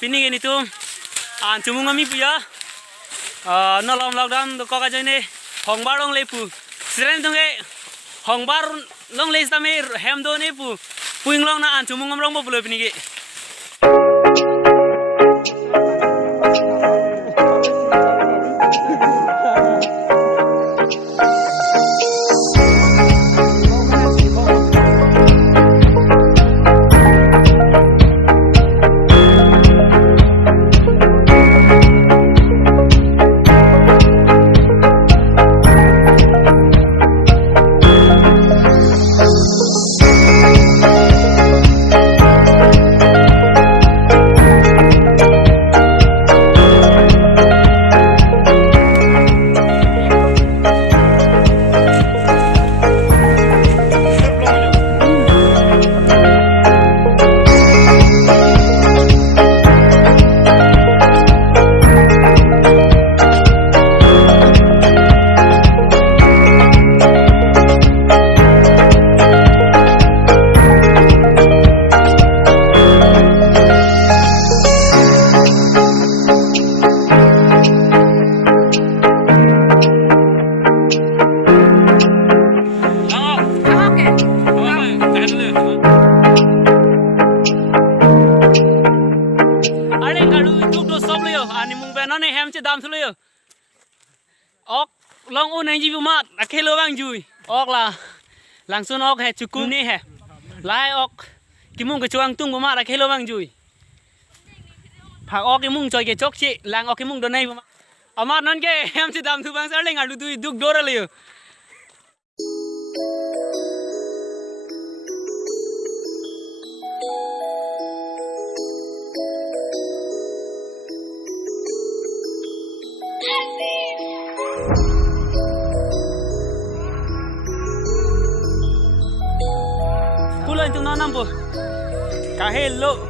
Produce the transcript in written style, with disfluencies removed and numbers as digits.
Pini ini tuh cumung kami punya nolong lockdown tuh kok aja ini hongbar dong lepu seren tuh kayak hongbar dong les tamir hem do nih puing long na cumung ngomong mau belum ini dam thului ok long un anh jibu mat akhelo bang jui ok là langsung ok he cukup ni he lai ok kimung ke chuang tung mat akhelo bang jui phak ok kimung choi ke chok chi lang ok kimung donai amat non ke hem chi dam thu bang sar leng alu tu duk dora le pulau itu nanam bu, kahelo.